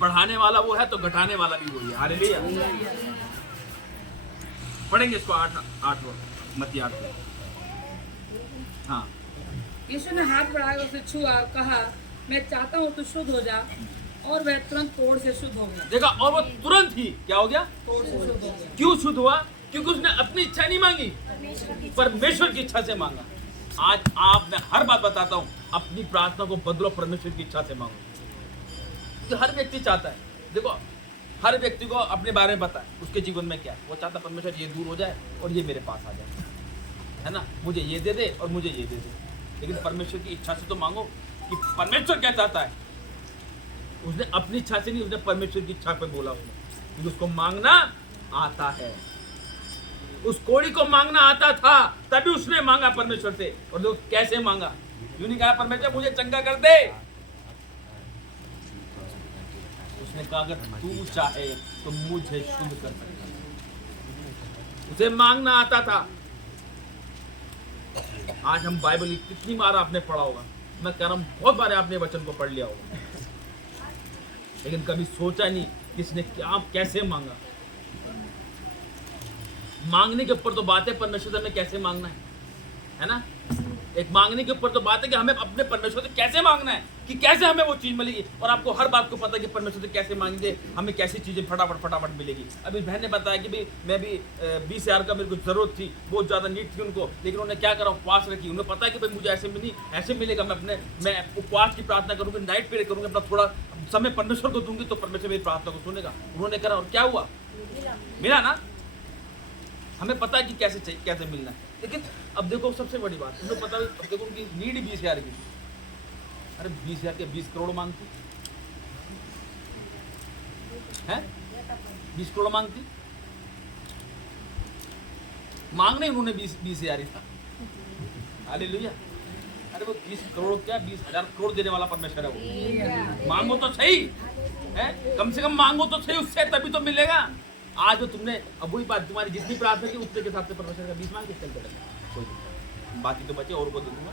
बढ़ाने वाला वो है तो घटाने वाला भी वही है। हालेलुया। पढ़ेंगे इसको 8 मत्ती 8। हाँ, यीशु ने हाथ बढ़ाकर उसे छुआ और कहा, मैं चाहता हूँ तू शुद्ध हो जा। और वह तुरंत कोढ़ से शुद्ध हो गया। देखा, और वो तुरंत ही क्या हो गया? कोढ़ से शुद्ध हो गया। क्यों शुद्ध हुआ? क्योंकि उसने अपनी इच्छा नहीं मांगी, परमेश्वर की इच्छा से मांगा। आज आप, मैं हर बात बताता हूँ, अपनी प्रार्थना को बदलो, परमेश्वर की इच्छा से मांगो। तो हर व्यक्ति चाहता है, देखो हर व्यक्ति को अपने बारे में पता है उसके जीवन में क्या है। वो चाहता है परमेश्वर ये दूर हो जाए और ये मेरे पास आ जाए, है ना, मुझे ये दे दे और मुझे ये दे दे। लेकिन परमेश्वर की इच्छा से तो मांगो कि परमेश्वर क्या चाहता है। उसने अपनी इच्छा से नहीं, उसने परमेश्वर की इच्छा पे बोला उसने, क्योंकि उसको मांगना आता है। उस कोढ़ी को मांगना आता था, तभी उसने मांगा परमेश्वर से। और जो कैसे मांगा, यूं नहीं कहा परमेश्वर मुझे चंगा कर दे। उसने कहा अगर तू चाहे तो मुझे शुद्ध कर सकता है। उसे मांगना आता था। आज हम बाइबल कितनी बार आपने पढ़ा होगा, मैं कह रहा हूं बहुत बार आपने वचन को पढ़ लिया होगा, लेकिन कभी सोचा नहीं किसने क्या कैसे मांगा। मांगने के ऊपर तो बात है परमेश्वर से हमें कैसे मांगना है ना। एक मांगने के ऊपर तो बात है कि हमें अपने परमेश्वर से कैसे मांगना है, कि कैसे हमें वो चीज मिलेगी। और आपको हर बात को पता है कि परमेश्वर से कैसे मांगेंगे हमें कैसी चीजें फटाफट मिलेगी। अभी बहन ने बताया कि भाई मैं भी 20,000 का मेरे को जरूरत थी, बहुत ज्यादा नीड थी उनको, लेकिन उन्होंने क्या करा, उपवास रखी। उन्हें पता है कि भाई मुझे ऐसे मिलेगा। मैं उपवास की प्रार्थना करूंगी, नाइट प्रेयर करूंगी, अपना थोड़ा समय परमेश्वर को दूंगी तो परमेश्वर मेरी प्रार्थना को सुनेगा। उन्होंने करा और क्या हुआ, मिला ना। हमें पता है कि कैसे मिलना है। लेकिन अब देखो सबसे बड़ी बात, तुम्हें पता है, अब देखो उनकी नीड 20,000 की। अरे 20,000 के 20 करोड़ मांगती है, 20 करोड़ मांगती। मांगने उन्होंने 20,000 ही था। हालेलुया। अरे वो 20 करोड़ क्या, 20,000 करोड़ देने वाला परमेश्वर है वो। मांगो तो सही है, कम से कम मांगो तो सही, उससे तभी तो मिलेगा। आज जो तुमने, अब वही बात, तुम्हारी जितनी प्रार्थना की उतने के हिसाब से परमेश्वर का 20 मांग के चलते रहेगा। बाकी तो बचे और को दे दूंगा,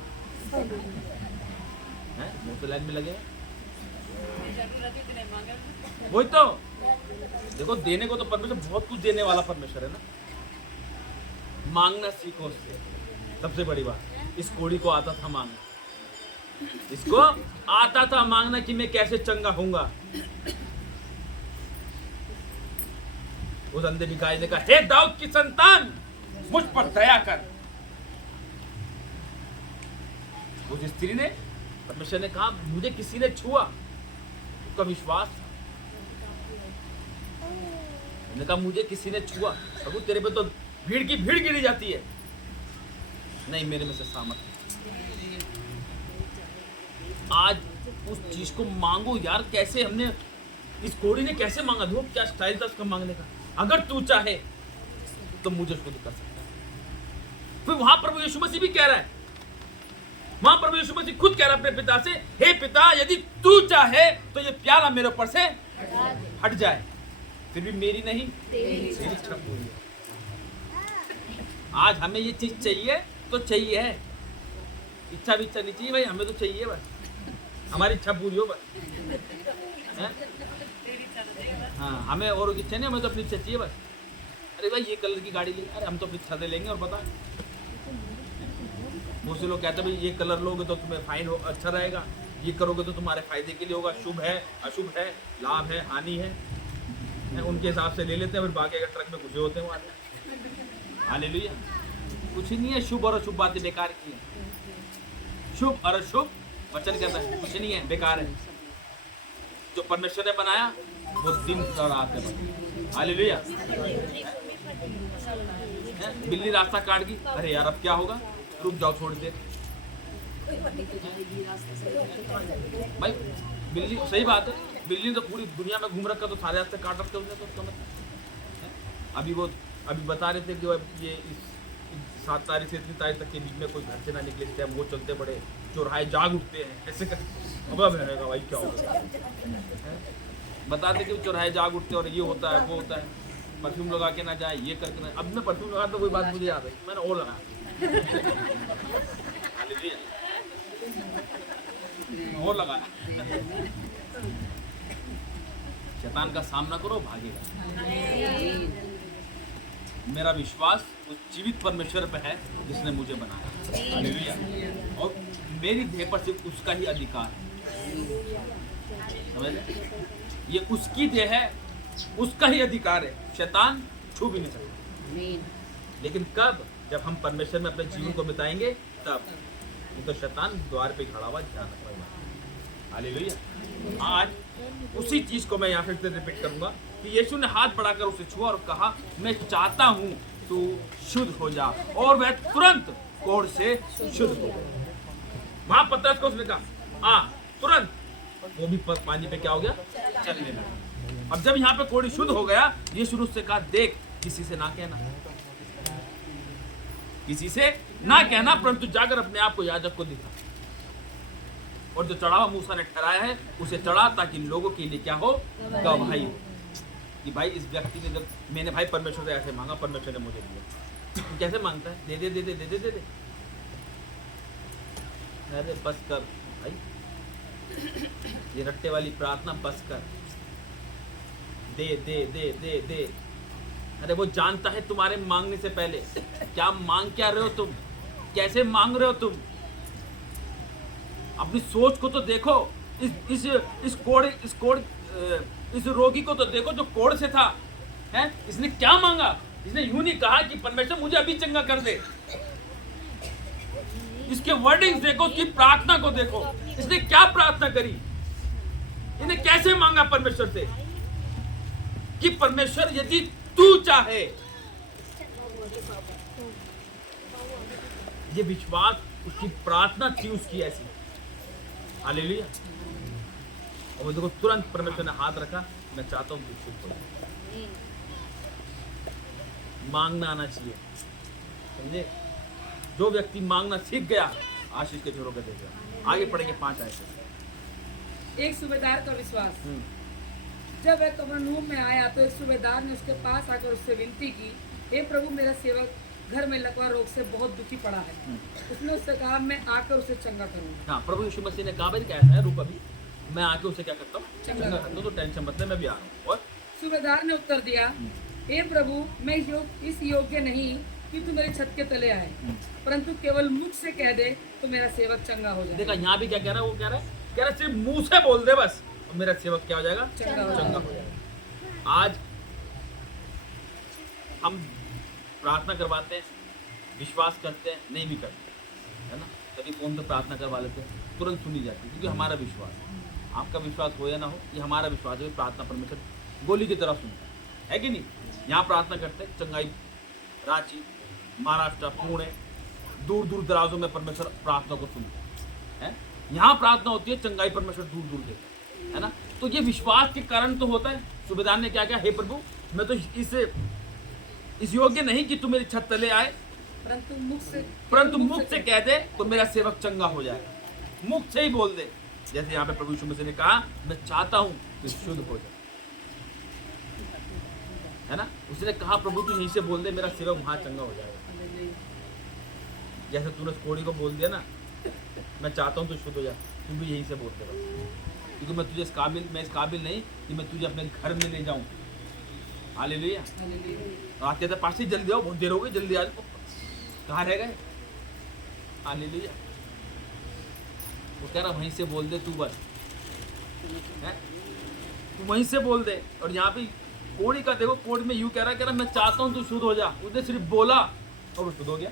हैं वो तो लाइन में लगे। वही तो देखो, देने को तो परमेश्वर बहुत कुछ देने वाला परमेश्वर है ना। मांगना सीखो उससे, सबसे बड़ी बात। इस कोढ़ी को आता था मांगना, इसको आता था मांगना कि मैं कैसे चंगा होऊंगा। उस अंधे भिखारी ने कहा, हे दाऊद की संतान, मुझ पर दया कर। उस स्त्री ने, परमेश्वर ने कहा मुझे किसी ने छुआ, उसका विश्वास था। उसने कहा मुझे किसी ने छुआ, प्रभु तेरे पे तो भीड़ की भीड़ गिरी जाती है, नहीं मेरे में से सामर्थ्य। आज उस चीज को मांगो यार। कैसे हमने, इस कोढ़ी ने कैसे मांगा, देखो क्या स्टाइल था उसका मांगने का। अगर तू चाहे तो मुझे शुद्ध कर सकता है। फिर वहां प्रभु यीशु मसीह भी कह रहा है, वहां प्रभु यीशु मसीह खुद कह रहा है अपने पिता से, हे पिता यदि तू चाहे तो ये प्याला मेरे ऊपर से हट जाए, फिर भी मेरी नहीं तेरी इच्छा पूरी हो। आज हमें ये चीज चाहिए तो चाहिए है, इच्छा भी इच्छा नहीं चाहिए भाई, हमें तो चाहिए बस हमारी इच्छा पूरी हो बस। हाँ, हमें और इच्छा नहीं, हमें तो अपनी इच्छा चाहिए बस। अरे भाई ये कलर की गाड़ी लेंगे, अरे हम तो अपनी इच्छा से लेंगे। और पता बहुत से लोग कहते हैं भाई ये कलर लोगे तो तुम्हें फाइन अच्छा रहेगा, ये करोगे तो तुम्हारे फायदे के लिए होगा, शुभ है अशुभ है, लाभ है हानि है, उनके हिसाब से ले लेते हैं। फिर बाकी अगर ट्रक में घुसे होते हैं वो। हालेलुया। कुछ ही नहीं है, शुभ और अशुभ बातें बेकार की है। शुभ और अशुभ वचन कहता है कुछ नहीं है, बेकार है। जो परमेश्वर ने बनाया वो दिन और रात है। हालेलुया। बिल्ली रास्ता काट गई, अरे यार अब क्या होगा, रुक जाओ थोड़ी देर। भाई बिल्ली, सही बात है, बिल्ली तो पूरी दुनिया में घूम रखा तो सारे रास्ते काट रखते उसने, तो उसका मतलब अभी बता रहे थे कि ये इस 7 तारीख से इतनी तारीख तक के बीच में कोई घर से ना निकले, इस टाइम वो चलते बड़े चौराहे जाग उठते हैं, ऐसे कर अब रहेगा भाई क्या होगा। बताते कि चौराहे जाग उठते और ये होता है वो होता है, परफ्यूम लगा के ना जाए, ये करके ना। अब मैं परफ्यूम लगा तो वही बात मुझे याद है, मैंने और लगा और लगाया। शैतान का सामना करो, भागेगा। मेरा विश्वास उस जीवित परमेश्वर पे है जिसने मुझे बनाया, हालेलुया। और मेरी देह पर सिर्फ उसका ही अधिकार है, समझ रहे? ये उसकी देह है, उसका ही अधिकार है, शैतान छू भी नहीं सकता। लेकिन कब? जब हम परमेश्वर में अपने जीवन को बिताएंगे तब। नहीं तो शैतान द्वार पे खड़ा हुआ ध्यान रखा, हालेलुया। आज उसी चीज को मैं यहाँ फिर से रिपीट करूंगा कि यीशु ने हाथ बढ़ाकर उसे छुआ और कहा, मैं चाहता हूँ तू शुद्ध हो जा, और वह तुरंत कोढ़ से शुद्ध हो गया। वहां पतरस को उसने कहा तुरंत वो भी पानी पे क्या हो गया? चलने लगा। अब जब यहाँ पे कोढ़ी शुद्ध हो गया, यीशु ने उससे कहा, देख किसी से ना कहना, किसी से ना कहना, परंतु जाकर अपने आप को याजक को दिखा, और जो चढ़ावा मूसा ने ठहराया है उसे चढ़ा, ताकि लोगों के लिए क्या हो? गवाही हो कि भाई इस व्यक्ति ने, जब मैंने भाई परमेश्वर से ऐसे मांगा, परमेश्वर ने मुझे दिया। तो कैसे मांगता है? दे दे दे दे दे दे दे दे। अरे बस कर भाई, ये रट्टे वाली प्रार्थना बस कर, दे दे दे दे दे। अरे वो जानता है तुम्हारे मांगने से पहले क्या मांग क्या रहे हो तुम, कैसे मांग रहे हो तुम। अपनी सोच को तो देखो, इस रोगी को तो देखो जो कोढ़ से था, हैं? इसने क्या मांगा? इसने यूं नहीं कहा कि परमेश्वर मुझे अभी चंगा कर दे। इसके वर्डिंग्स देखो, उसकी प्रार्थना को देखो, इसने क्या प्रार्थना करी, इसने कैसे मांगा परमेश्वर से कि परमेश्वर यदि तू चाहे। ये विश्वास, उसकी प्रार्थना थी उसकी ऐसी, हालेलुया। और देखो तुरंत परमेश्वर ने हाथ रखा, मैं चाहता हूं तू शुद्ध हो जाए। मांगना आना चाहिए, समझे? जो व्यक्ति मांगना सीख गया, आशीष के छोरों को देगा। आगे पढ़ेंगे 5 आयत। एक सूबेदार का विश्वास। जब वह कफरनहूम में आया तो एक सूबेदार ने उसके पास आकर उससे विनती की, हे प्रभु, मेरा सेवक घर में लकवा रोग से बहुत दुखी पड़ा है। उसने उससे कहा, मैं आकर उसे चंगा करूंगा। हाँ, प्रभु यीशु मसीह ने कहा, भाई कैसा है, रुक अभी, मैं आके उसे क्या करता हूँ? चंगा करता हूँ, तो टेंशन मत ले, मैं भी आ रहा हूँ। और सूबेदार ने उत्तर दिया, हे प्रभु, मैं इस योग्य नहीं कि तू मेरे छत के तले आए, परंतु केवल मुझ से कह दे तो मेरा सेवक चंगा हो जाएगा। देखा यहाँ भी क्या कह रहा है? वो कह रहा है सिर्फ मुंह से बोल दे बस, और मेरा सेवक क्या हो जाएगा? चंगा हो जाएगा। आज हम प्रार्थना करवाते हैं, विश्वास करते हैं, नहीं भी करते, है ना? कभी फोन पे प्रार्थना करवा लेते हैं, तुरंत सुनी जाती है, क्योंकि हमारा विश्वास है। आपका विश्वास हो या ना हो, ये हमारा विश्वास है। प्रार्थना परमेश्वर गोली की तरह सुनता है कि नहीं? यहाँ प्रार्थना करते हैं, चंगाई रांची, महाराष्ट्र, पुणे, दूर दूर दराजों में परमेश्वर प्रार्थना को सुनता है। यहाँ प्रार्थना होती है, चंगाई परमेश्वर दूर दूर देता है ना? तो ये विश्वास के कारण तो होता है। सूबेदार ने क्या किया? हे प्रभु, मैं तो इस योग्य नहीं कि तू मेरी छत तले आए, परंतु मुख से कह दे तो मेरा सेवक चंगा हो जाएगा। मुख से ही बोल दे, जैसे यहाँ पे प्रभु यीशु मसीह ने कहा, मैं चाहता हूँ कि शुद्ध हो जाए, है ना? उसने कहा, प्रभु तू यहीं से बोल दे, मेरा सेवक वहां चंगा हो जाएगा। जैसे तूने कोढ़ी को बोल दिया ना, मैं चाहता हूँ तू शुद्ध हो जाए, तू भी यहीं से बोल दे बस, क्योंकि मैं तुझे इस काबिल नहीं कि मैं तुझे अपने घर में ले जाऊँ। हालेलुया। आते थे पास ही, जल्दी आओ, बहुत देर हो गई, जल्दी आ जाओ। कहाँ रह गए? हालेलुया। वो कह रहा वहीं से बोल दे तू बस, है? तू वहीं से बोल दे। और यहाँ पे कोढ़ी का देखो, कोढ़ में यूं कह रहा मैं चाहता हूँ तू शुद्ध हो जा। उसने सिर्फ बोला और वो शुद्ध हो गया।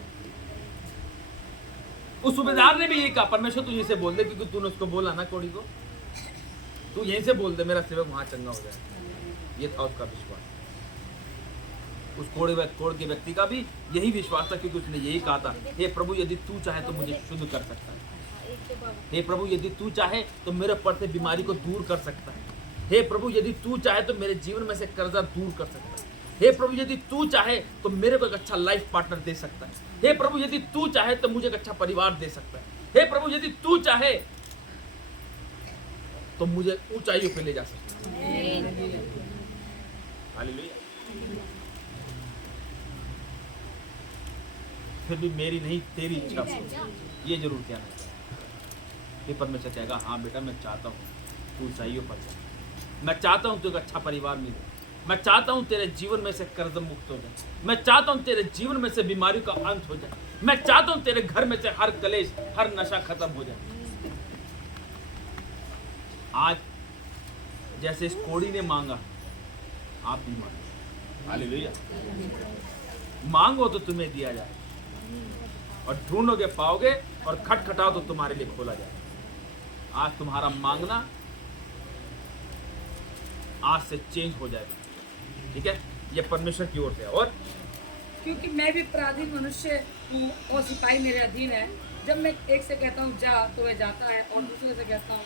उस सूबेदार ने भी यही कहा, परमेश्वर तू यहीं से बोल दे, क्योंकि तूने उसको बोला ना कोढ़ी को, तू यहीं से बोल दे, मेरा सेवक वहां चंगा हो जाए। ये था उसका विश्वास। उस कोढ़ के व्यक्ति का भी यही विश्वास था, क्योंकि उसने यही कहा था, हे प्रभु, यदि तू चाहे तो मुझे शुद्ध कर सकता है। हे प्रभु, यदि तू चाहे तो मेरे पर से बीमारी को दूर कर सकता है। हे प्रभु, यदि तू चाहे तो मेरे जीवन में से कर्जा दूर कर सकता है। हे प्रभु, यदि तू चाहे तो मेरे को एक अच्छा लाइफ पार्टनर दे सकता है। हे प्रभु, यदि तू चाहे तो मुझे एक अच्छा परिवार दे सकता है। हे प्रभु, यदि तू चाहे तो मुझे ऊंचाइयों पे ले जा सकता है। हालेलुया। फिर भी मेरी नहीं तेरी इच्छा हो, ये जरूर कहना चाहिए। ये परमेश्वर कहेगा, हाँ बेटा, मैं चाहता हूँ तू ऊंचाइयों पर जा, मैं चाहता हूँ तुझे अच्छा परिवार मिले। मैं चाहता हूँ तेरे जीवन में से कर्ज मुक्त हो जाए। मैं चाहता हूँ तेरे जीवन में से बीमारी का अंत हो जाए। मैं चाहता हूँ तेरे घर में से हर कलेश, हर नशा खत्म हो जाए। आज जैसे इस कोड़ी ने मांगा, आप भी मांगो। हालेलुया। मांगो तो तुम्हें दिया जाए, और ढूंढोगे पाओगे, और खटखटाओ तो तुम्हारे लिए खोला जाए। आज तुम्हारा मांगना आज से चेंज हो जाएगा। ठीक है, ये परमेश्वर की ओर से है। और क्योंकि मैं भी पराधीन मनुष्य हूँ और सिपाही मेरे अधीन है। जब मैं एक से कहता हूँ जा तो वह जाता है, और दूसरे से कहता हूँ,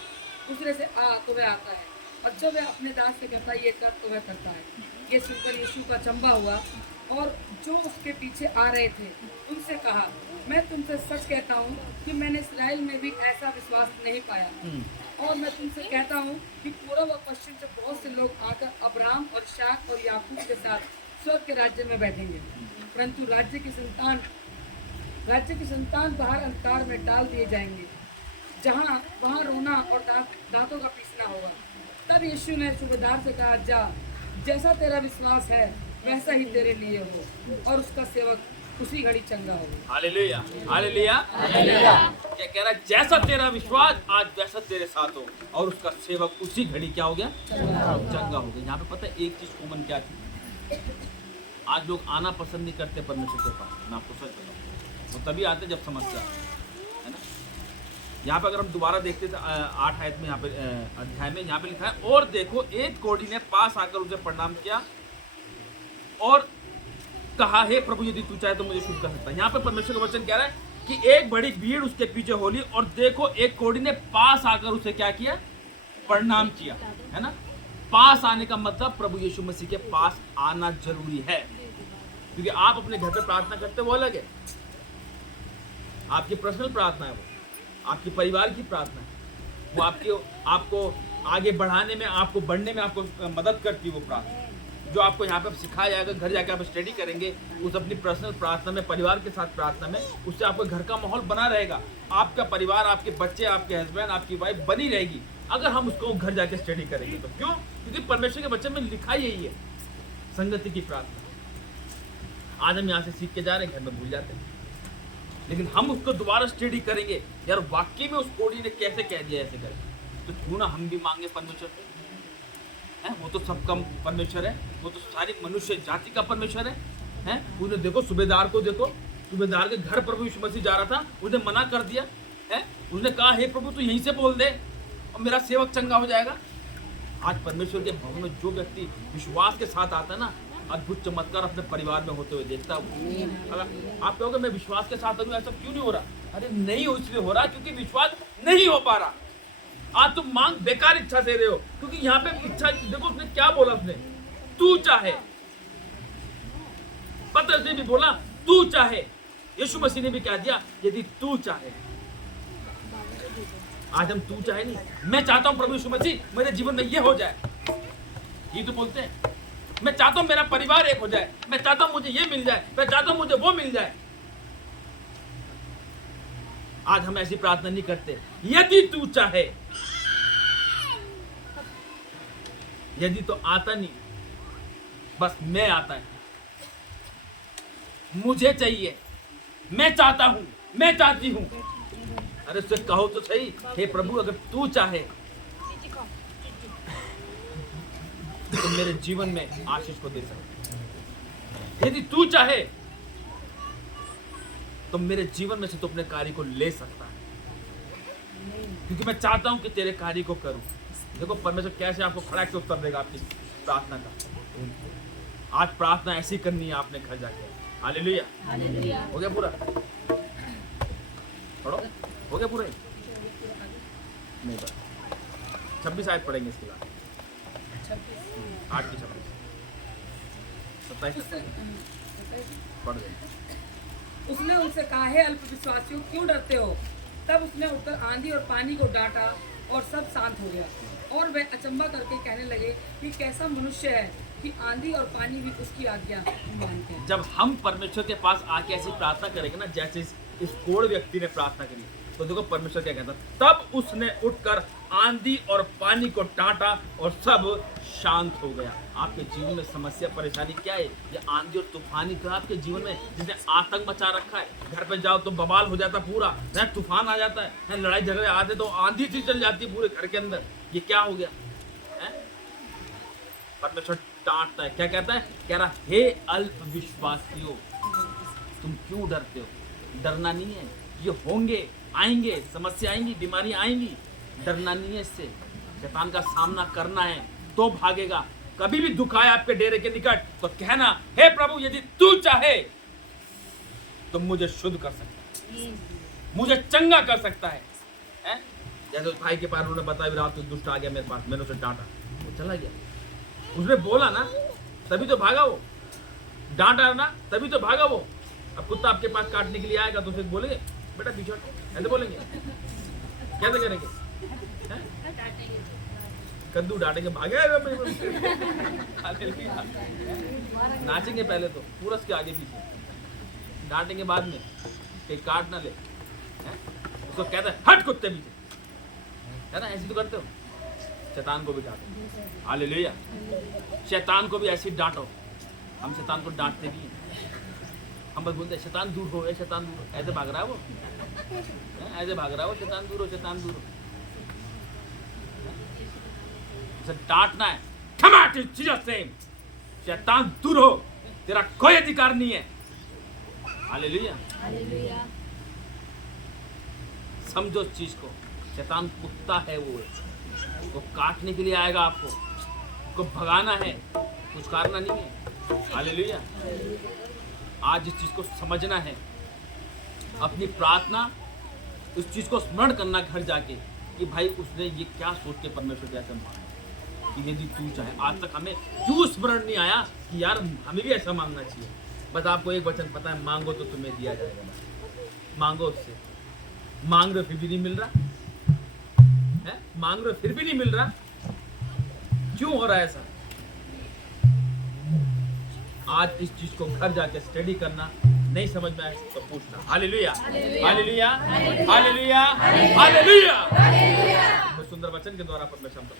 दूसरे से आ तो वह आता है, और जब वह अपने दास से कहता है ये कर तो वह करता है। ये सुनकर यीशु का अचंभा हुआ, और जो उसके पीछे आ रहे थे उनसे कहा, मैं तुमसे सच कहता हूँ कि मैंने इस्राएल में भी ऐसा विश्वास नहीं पाया। और मैं तुमसे कहता हूँ कि पूर्व और पश्चिम से बहुत से लोग आकर अब्राहम और इसहाक और याकूब के साथ स्वर्ग के राज्य में बैठेंगे, परंतु राज्य की संतान बाहर अंधकार में डाल दिए जाएंगे, वहाँ रोना और दांतों का पीसना होगा। तब यीशु ने सूबेदार से कहा, जा, जैसा तेरा विश्वास है वैसा ही तेरे लिए हो, और उसका सेवक उसी घड़ी चंगा होगा। Hallelujah, hallelujah, hallelujah. क्या कह रहा है? जैसा तेरा विश्वास आज वैसा तेरे साथ हो, और उसका सेवक उसी घड़ी क्या हो गया? चंगा हो गया। यहाँ पे पता है एक चीज कॉमन क्या थी? आज लोग आना पसंद नहीं करते परमेश्वर के पास। मैं आपको सच बताऊं, वो तभी आते जब समस्या है ना। यहाँ पे अगर हम दोबारा देखते थे 8 आयत में, यहाँ पे अध्याय में यहाँ पे लिखा है, और देखो एक कोढ़ी ने पास आकर उसे प्रणाम किया और कहा, हे प्रभु यदि तू चाहे तो मुझे शुद्ध कर सकता है। यहाँ पे परमेश्वर का वचन कह रहा है कि एक बड़ी भीड़ उसके पीछे होली, और देखो एक कोढ़ी ने पास आकर उसे क्या किया? प्रणाम किया, है ना। पास आने का मतलब प्रभु यीशु मसीह के पास आना जरूरी है, क्योंकि आप अपने घर पे प्रार्थना करते वो अलग है, आपकी पर्सनल प्रार्थना है, वो आपकी परिवार की प्रार्थना है, वो आपको आगे बढ़ाने में, आपको बढ़ने में आपको मदद करती है। वो प्रार्थना जो आपको यहाँ पे सिखाया जाएगा, घर जाकर आप स्टडी करेंगे, उस अपनी पर्सनल प्रार्थना में, परिवार के साथ प्रार्थना में, उससे आपको घर का माहौल बना रहेगा। आपका परिवार, आपके बच्चे, आपके हस्बैंड, आपकी वाइफ बनी रहेगी अगर हम उसको घर जाके स्टडी करेंगे तो। क्यों? क्योंकि परमेश्वर के वचन में लिखा यही है, संगति की प्रार्थना। आज हम यहाँ से सीख के जा रहे हैं, घर में भूल जाते हैं, लेकिन हम उसको दोबारा स्टडी करेंगे। यार वाकई में उस कोढ़ी ने कैसे कह दिया ऐसे करें, तो क्यों ना हम भी मांगे परमेश्वर से, है? वो तो सबका परमेश्वर है, वो तो सारी मनुष्य जाति का परमेश्वर है? उन्हें देखो, सूबेदार को देखो, सूबेदार के घर प्रभु यीशु मसीह जा रहा था, उसने मना कर दिया है। उसने कहा, हे प्रभु तू यहीं से बोल दे और मेरा सेवक चंगा हो जाएगा। आज परमेश्वर के भवन में जो व्यक्ति विश्वास के साथ आता है ना, अद्भुत चमत्कार अपने परिवार में होते हुए देखता है। अगर आप कहोगे मैं विश्वास के साथ हूँ, ऐसा क्यों नहीं हो रहा? अरे नहीं हो, इसलिए हो रहा क्योंकि विश्वास नहीं हो पा रहा। आज तुम मांग बेकार इच्छा से रहे हो, क्योंकि यहाँ पे इच्छा देखो, उसने क्या बोला, उसने तू चाहे, पतरस ने भी बोला तू चाहे, यीशु मसीह ने भी कह दिया यदि तू चाहे। आज हम तू चाहे नहीं, मैं चाहता हूं प्रभु यीशु मसीह मेरे जीवन में ये हो जाए, ये तो बोलते हैं। मैं चाहता हूं मेरा परिवार एक हो जाए, मैं चाहता हूं मुझे ये मिल जाए, मैं चाहता हूं मुझे वो मिल जाए। आज हम ऐसी प्रार्थना नहीं करते, यदि तू चाहे। यदि तो आता नहीं, बस मैं आता है, मुझे चाहिए, मैं चाहता हूं, मैं चाहती हूं। अरे उससे कहो तो सही, हे प्रभु अगर तू चाहे तो मेरे जीवन में आशीष को दे सकते। यदि तू चाहे तो मेरे जीवन में से तो अपने कार्य को ले सकता है, क्योंकि मैं चाहता हूं कि तेरे कार्य को करूं। देखो परमेश्वर कैसे आपको खड़ा के उत्तर देगा आपकी प्रार्थना का। आज प्रार्थना ऐसी करनी है आपने घर जाके। Hallelujah, hallelujah. हो गया पूरा? पढ़ो, हो गया पूरा? नहीं पढ़ा। 26 आयत पढ़ेंगे इसके बाद, 8 की 26, 27 पढ़ देंगे। उसने उनसे कहा, हे अल्पविश्वासियों क्यों डरते हो? तब उसने उठकर आंधी और पानी को डांटा और सब शांत हो गया, और वे अचंभा करके कहने लगे कि कैसा मनुष्य है कि आंधी और पानी भी उसकी आज्ञा मानते हैं। जब हम परमेश्वर के पास आके ऐसी प्रार्थना करेंगे ना, जैसे इस कोढ़ व्यक्ति ने प्रार्थना करी, तो देखो परमेश्वर क्या कहता, तब उसने उठकर आंधी और पानी को डांटा और सब शांत हो गया। आपके जीवन में समस्या परेशानी क्या है? ये आंधी और तूफान का आपके जीवन में जिसने आतंक मचा रखा है। घर पे जाओ तो बवाल हो जाता पूरा, तूफान आ जाता है, लड़ाई झगड़े आते तो आंधी सी चल जाती है पूरे घर के अंदर। ये क्या हो गया है? परमेश्वर डांटता है, क्या कहता है? कह रहा, हे अल्प विश्वासियों, तुम क्यों डरते हो? डरना नहीं है, ये होंगे, आएंगे, समस्या आएंगी, बीमारी आएंगी, डरना नहीं है इससे। शैतान का सामना करना है तो भागेगा। कभी भी दुख आए आपके डेरे के निकट तो कहना, हे प्रभु, यदि तू चाहे तो मुझे शुद्ध कर सकता है, मुझे चंगा कर सकता है, हैं? जैसे उस भाई के पास उन्होंने बताया, रात को दुष्ट आ गया मेरे पास, मैंने उसे डांटा, वो चला गया। उसने बोला ना, तभी तो भागा वो, डांटा ना तभी तो भागा वो। अब कुत्ता आपके पास काटने के लिए आएगा तो उसे बोलेंगे, बेटा पीछे हटो, ऐसे बोलेंगे? कैसे करेंगे? कद्दू डांटेंगे, भागे। नाचेंगे पहले तो पूरा उसके आगे पीछे, डांटेंगे बाद में, कहीं काट ना ले। उसको कहते हैं, हट कुत्ते पीछे, है ना? ऐसे तो करते हो। शैतान को भी डांटो, हालेलुया। शैतान को भी ऐसे डांटो। हम शैतान को डांटते भी हैं, हम बस बोलते हैं, शैतान दूर हो, शैतान दूर हो। ऐसे भाग रहा है वो, ऐसे भाग रहा है वो, शैतान दूर हो, शैतान दूर हो। डांटना है, come out in Jesus name, शैतान दूर हो, तेरा कोई अधिकार नहीं है। हालेलुया। समझो इस चीज को, शैतान कुत्ता है, वो काटने के लिए आएगा आपको भगाना है, कुछ करना नहीं है। हालेलुया। आज इस चीज को समझना है, अपनी प्रार्थना उस चीज को स्मरण करना घर जाके कि भाई उसने ये क्या सोच के परमेश्वर जैसे मांगा कि यदि तू चाहे। आज तक हमें क्यों स्मरण नहीं आया कि यार हमें भी ऐसा मांगना चाहिए। बस आपको एक वचन पता है, मांगो तो तुम्हें दिया जाएगा। मांगो उससे, मांग रहे फिर भी नहीं मिल रहा है, मांग रहे फिर भी नहीं मिल रहा, क्यों हो रहा है ऐसा? आज इस चीज को घर जाके स्टडी करना, नहीं समझ में आए तो पूछना। Hallelujah, hallelujah, hallelujah, hallelujah. सुंदर वचन के द्वारा परमेश्वर हम तक